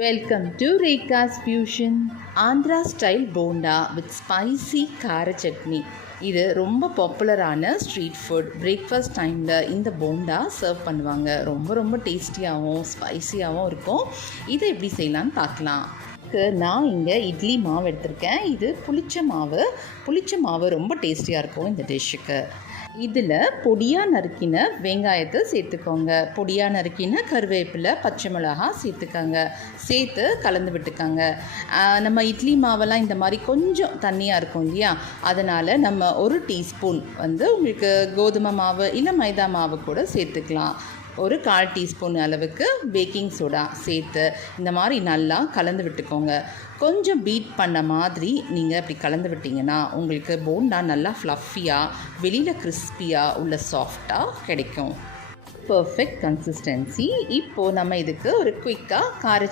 Welcome to Rekha's Fusion Andhra style bonda with spicy கார சட்னி. இது ரொம்ப பாப்புலரான ஸ்ட்ரீட் ஃபுட். பிரேக்ஃபாஸ்ட் டைமில் இந்த போண்டா சர்வ் பண்ணுவாங்க. ரொம்ப டேஸ்டியாகவும் ஸ்பைசியாகவும் இருக்கும். இதை எப்படி செய்யலான்னு பார்க்கலாம். நான் இங்கே இட்லி மாவு எடுத்திருக்கேன். இது புளிச்ச மாவு ரொம்ப டேஸ்டியாக இருக்கும் இந்த டிஷ்ஷுக்கு. இதில் பொடியாக நறுக்கின வெங்காயத்தை சேர்த்துக்கோங்க. பொடியாக நறுக்கின கருவேப்பிலை, பச்சை மிளகாய் சேர்த்து கலந்து விட்டுக்கோங்க. நம்ம இட்லி மாவெல்லாம் இந்த மாதிரி கொஞ்சம் தண்ணியாக இருக்கும் இல்லையா, அதனால் நம்ம 1 டீஸ்பூன் உங்களுக்கு கோதுமை மாவு இல்லை மைதா மாவு கூட சேர்த்துக்கலாம். ஒரு 1/4 டீஸ்பூன் அளவுக்கு பேக்கிங் சோடா சேர்த்து இந்த மாதிரி நல்லா கலந்து விட்டுக்கோங்க. கொஞ்சம் பீட் பண்ண மாதிரி நீங்கள் அப்படி கலந்து விட்டிங்கன்னா உங்களுக்கு போண்டா நல்லா ஃப்ளஃபியாக, வெளியில் கிறிஸ்பியாக உள்ள சாஃப்டாக கிடைக்கும். Perfect consistency. இப்போது நம்ம இதுக்கு ஒரு குயிக்காக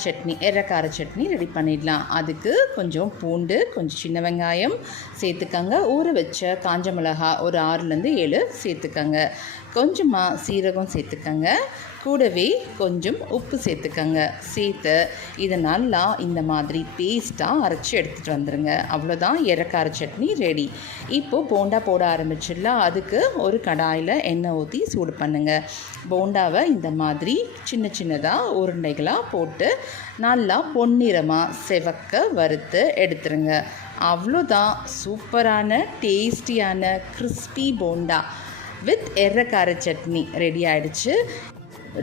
எர்ர கார சட்னி ரெடி பண்ணிடலாம். அதுக்கு கொஞ்சம் பூண்டு, கொஞ்சம் சின்ன வெங்காயம் சேர்த்துக்கங்க. ஊற வச்ச காஞ்ச மிளகாய் ஒரு 6லேருந்து 7 சேர்த்துக்கங்க. கொஞ்சமாக சீரகம் சேர்த்துக்கங்க. கூடவே கொஞ்சம் உப்பு சேர்த்துக்கங்க. சேர்த்து இதை நல்லா இந்த மாதிரி பேஸ்ட்டாக அரைச்சி எடுத்துகிட்டு வந்துடுங்க. அவ்வளோதான், எர்ரக்கார சட்னி ரெடி. இப்போது போண்டா போட ஆரம்பிச்சிடலாம். அதுக்கு ஒரு கடாயில் எண்ணெய் ஊற்றி சூடு பண்ணுங்கள். போண்டாவை இந்த மாதிரி சின்னதாக உருண்டைகளாக போட்டு நல்லா பொன்னிறமாக செவக்க வறுத்து எடுத்துருங்க. அவ்வளோதான், சூப்பரான டேஸ்டியான கிறிஸ்பி போண்டா வித் எர்ரக்கார சட்னி ரெடி ஆகிடுச்சு.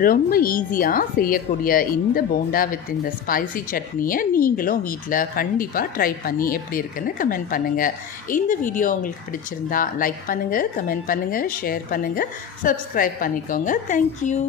ரொம்ப ஈஸியாக செய்யக்கூடிய இந்த போண்டா வித் இந்த ஸ்பைசி சட்னியை நீங்களும் வீட்டில் கண்டிப்பாக ட்ரை பண்ணி எப்படி இருக்குன்னு கமெண்ட் பண்ணுங்கள். இந்த வீடியோ உங்களுக்கு பிடிச்சிருந்தா லைக் பண்ணுங்கள், கமெண்ட் பண்ணுங்கள், ஷேர் பண்ணுங்கள், சப்ஸ்கிரைப் பண்ணிக்கோங்க. தேங்க்யூ.